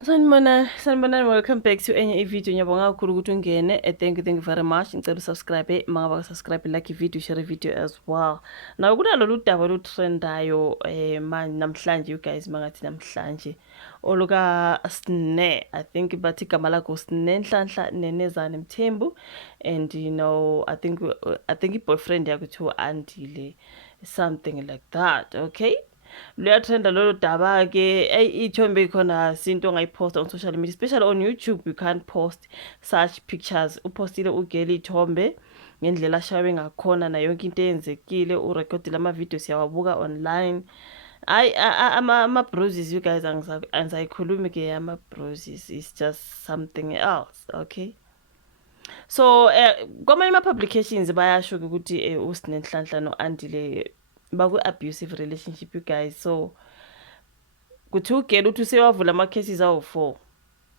Sanibonani, welcome back to enye ivideo. Ngiyabonga kakhulu ukuthi ungene. Thank you very much. Ngicela usubscribe. Mangaba subscribe, like ivideo, share ivideo as well. Now kunalolu daba olutrendayo manje namhlanje, you guys, mangathi namhlanje. Oluka Sne, I think bathi igama lakho Sne Nhlanhla Nenezane Mthembu, and I think i-boyfriend yakho kuthiwa Andile, something like that, okay? Luyatrenda lolo daba ke ithombe khona sinto ongayiposta on social media, especially on YouTube. You can't post such pictures. Upostile ugele ithombe ngendlela ashawe ngakhona na yonke into eyenzekile, urekodile ama-video siyawabuka online. Hayi ama-bruises, you guys, angisayikhulumi ke ama-bruises, it's just something else, okay? So kwamanye ama-publications bayasho ukuthi uSinenhlanhla no-Andile baku-abusive relationship, you guys. So kuthi ugele uthi usewavula ama-cases awu-4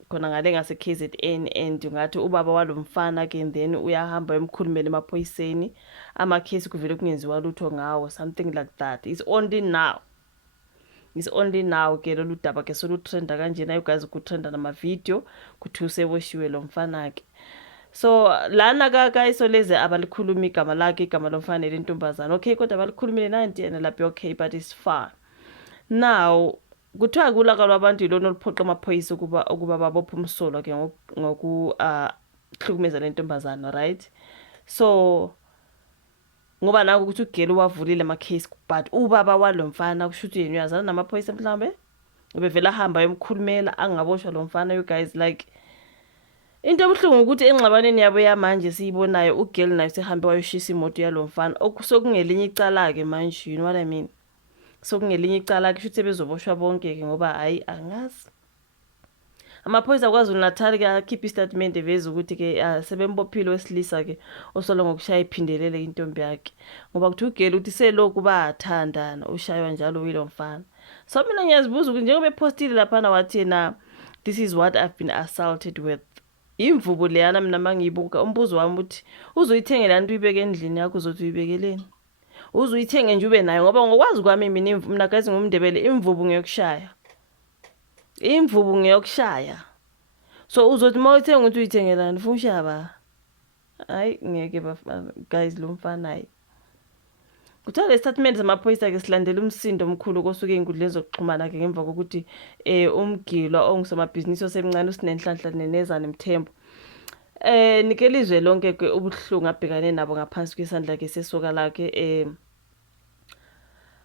khona ngale ngase-KZN, and ungathi ubaba walo mfana ke, then uyahamba emkhulumela emaphoyiseni, ama-case kuvele kungenziwa lutho ngawo, something like that. It's only now ke lolu daba ke solutrenda kanjena, you guys, kutrenda nama-video kuthi useboshiwe lo mfana ke. So lana kakayiso leze abalikhuluma igama lakhe, igama lomfana lentombazana, okay, kodwa abalikhulumile nanti yena lapha, okay, but it's fine. Now kuthiwa kulaka lwabantu yilona oluphoqa amaphoyisa ukuba babophe umsolwa ke ngokuhlukumeza lentombazana, right? So ngoba nako ukuthi ugele wavulile ama-case, but ubaba walo mfana kusho ukuthi yena uyazana namaphoyisa mhlambe, ubevela ahamba yomkhulumela angaboshwa lo mfana, you guys. Like, into ebuhlungu ukuthi engxabaneni yabo yamanje siyibonayo, ugirl nayo sehambe wayoshisa imoto yalo mfana, sokungelinye icala ke manje, you know what I mean? Sokungelinye icala ke, shuthi bezoboshwa bonke ke, ngoba hayi angazi. Amaphoyisa kwaZulu Natal ke akhipha istatement eveza ukuthi ke sebembophile wesilisa ke osola ngokushaya iphindelele intombi yakhe, ngoba kuthi ugirl uthi selokhu bathandana ushaywa njalo yilo mfana. So mina ngiyazibuza ukuthi njengoba epostile lapha wathi na, this is what I've been assaulted with. Imvubu leyana mina mangiyibuka, umbuzo wami uthi uzoyithengela nto uyibeke endlini yakho, uzothi uyibekeleni? Uzuyithenge nje ube nayo? Ngoba ngokwazi kwami mina guys ngumNdebele, imvubu ngeyokushaya. So uzothi uma uyithenga ukuthi uyithengelani, ufuna ushaba? Hayi ngeke guys, lo mfana hayi. Kuthiwa le statement zamaphoyisa ke silandela umsindo omkhulu kosuke ey'nkundleni zokuxhumana ke, ngemva kokuthi umgilwa ongusomabhizinisi osemncane uSinenhlanhla Nenezane Mthembu nikelizwe lonke ke ubuhlungu abhekane nabo ngaphansi kwesandla ke sesoka lakhe.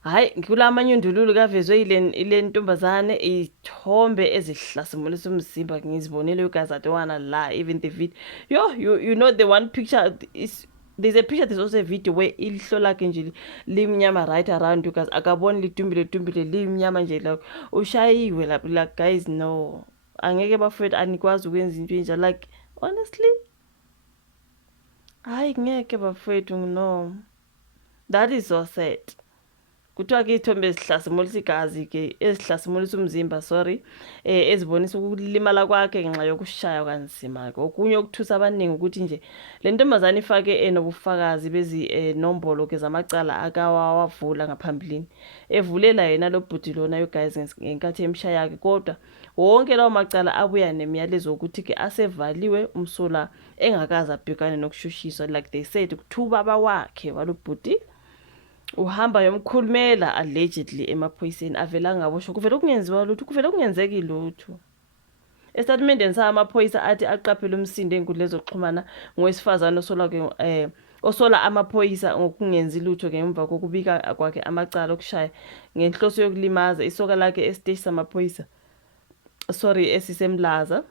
Hayi, kula manyundululu kavezwe ile ntombazane ithombe ezihlasimulisa umzimba, ngizibonile, you guys. I don't wanna lie, even the video, you know the one picture is, there's a picture, there's also a video where ilihlo lakhe nje limnyama right around, you guys, akaboni lidumbile limnyama nje, like ushayiwe lapha. Like guys, no, angeke bafowethu anikwazi ukwenza into enjalo, like honestly, hayi ngeke bafowethu, no, that is so sad. Kuthiwa ke ithombe ezihlasimulisa igazi ke, ezihlasimulisa umzimba, sorry, ezibonisa ukulimala kwakhe ngenxa yokushaya kanzima. Okunye okuthusa abaningi ukuthi nje le ntombazane ifake nobufakazi bezinombolo ke zamacala akawavula ngaphambilini, evulela yena lo bhuti lona, you guys, ngenkathi emshaya yakhe, kodwa wonke lawo macala abuya nemiyalezo ukuthi ke asevaliwe umsola engakazi abhekane nokushushiswa. Like they said, kuthiwa ubaba wakhe walo bhuti uhamba yomkhulumela allegedly emaphoyiseni, avela angaboshwa, kuvele kungenziwa lutho, kuvele kungenzeki lutho. Estatementeni sawo amaphoyisa athi aqaphela umsindo ey'nkundleni zokuxhumana ngowesifazane osola amaphoyisa ngokungenzi lutho ngemva kokubika kwakhe amacala okushaya ngenhloso yokulimaza isoka lakhe esiteshi samaphoyisa, sorry, esisemlaza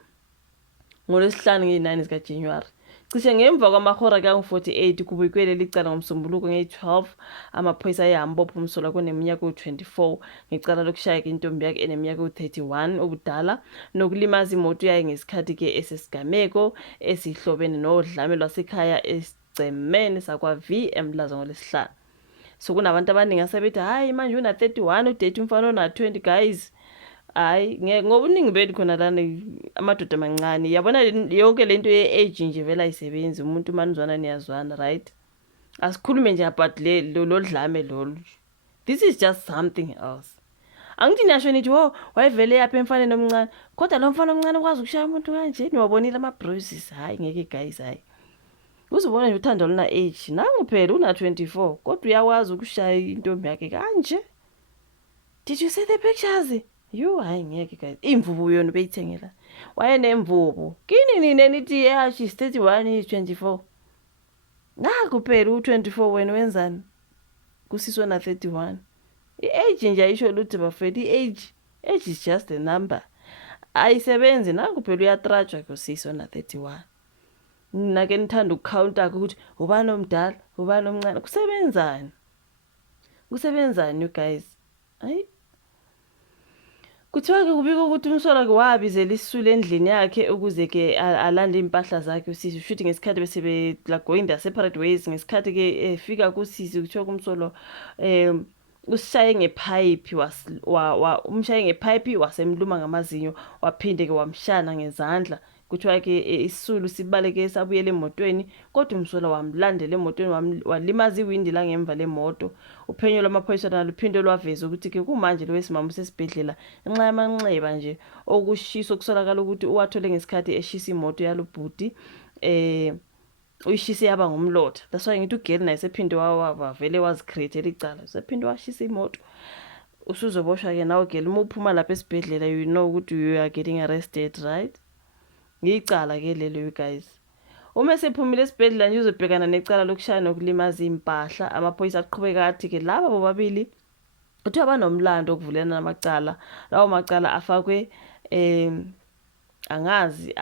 ngoLwesihlanu nge-9 zikaJanuwari. Cishe ngemva kwamahora ka-48 kubikwe leli cala ngoMsombuluko nge-12, amaphoyisa ayehambopha umsolwa koneminyaka ewu-24 ngecala lokushaya intombi yakhe eneminyaka ewu-31 ubudala nokulimaza imoto yayo ngesikhathi ke esesigameko esihlobene nodlame lwasekhaya esigcemeni sakwa-V eMlaza ngoLwesihlanu. So kunabantu abaningi asebethi hayi manje una-31 udate umfana ona-20, guys. Hayi ngeke, ngoba uningi bethu khona lana amadoda amancane, yabona yonke lento ye-age nje vele ayisebenzi. Umuntu manizwana niyazwana, right? Asikhulume nje about lodlame lolu, this is just something else. Angithi niyasho nithi wayevele yaphi emfaneni omncane, kodwa lo mfana omncane ukwazi ukushaya umuntu kanje. Niwabonile ama-bruises? Hayi ngeke guys, hayi. Uzibona nje uthando luna age. Nangu phela una 24 kodwa uyakwazi ukushaya intombi yakhe kanje. Did you see the pictures? Hayi ngeke guys. Imvubu yona beyithengela. Wayenemvubu. Kini nini nithi she's 31 he's 24. Naku phela u24 wena wenzani? Kusiswa na 31. I-age nje ayisho lutho bafethu. I-age is just a number. Ayisebenzi. Naku phela uyatrajwa kusiswa na 31. Mina ke nithanda ukukhawunta ukuthi ubani omdala, ubani omncane. Kusebenzani? Kusebenzani you guys? Hayi. Kuthiwa ke kubika ukuthi umsolwa ke wabizela isisulu endlini yakhe ukuze ke alande impahla zakhe usisi. Futhi ngesikhathi bese like going their separate ways, ngesikhathi ke efika kusisi kuthiwa kumsolwa usishaye ngepipe umshaye ngepipe wasemluma ngamazinyo, waphinde ke wamshana ngezandla. Kuthiwa ke isisulu sibaleke sabuyela emotweni, kodwa umsolwa wamlandela emotweni walimaza iwindi la ngemva lemoto. Uphenyo lwamaphoyisa nalo luphinde lwaveza ukuthi ke kumanje lo wesimama usesibhedlela ngenxa yamanxeba nje okushisa okusolakala ukuthi uwathole ngesikhathi eshisa imoto yalobhudi uyishise yaba ngumlotha. That's why ngithi ugeli naye sephinde wavele wazicreate icala, sephinde washisa imoto. Usuzoboshwa ke nawe geli, uma uphuma lapha esibhedlela you know ukuthi you are getting arrested, right? Ngicala ke lelo you guys. Uma sephumile esibhedlela nje uzobhekana necala lokushaya nokulimaza impahla. Amaphoyisa aqhubeka athi ke laba bobabili uthiwa banomlando okuvulena namacala. Lawo macala afakwe angazi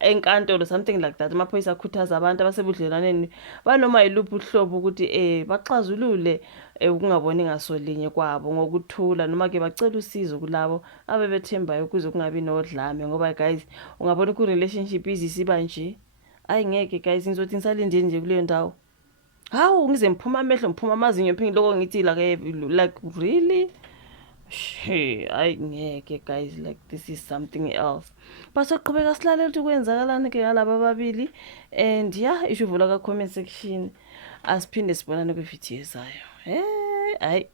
enkantolo, something like that. Amaphoyisa akhuthaza abantu abasebudlelaneni banoma yiluphi uhlobo ukuthi baxazulule ukungaboni ngasolinye kwabo ngokuthula, noma ke bacela usizo kulabo abebethembayo ukuze kungabi nodlame. Ngoba guys, ungabona ku relationship izisiba nje. Ayi ngeke guys, ngizothi ngisalindeni nje kuleyo ndawo. Hawu ngize ngiphuma amehlo ngiphuma amazinyo phinde lokho ngithi like really? Ayi ngeke guys, like this is something else. But soqhubeka silalela ukuthi kwenzakalani ke ngalaba ababili, and yeah, ishuvula ka comment section. Asiphinde sibonane kwivideo ezayo. Hayi.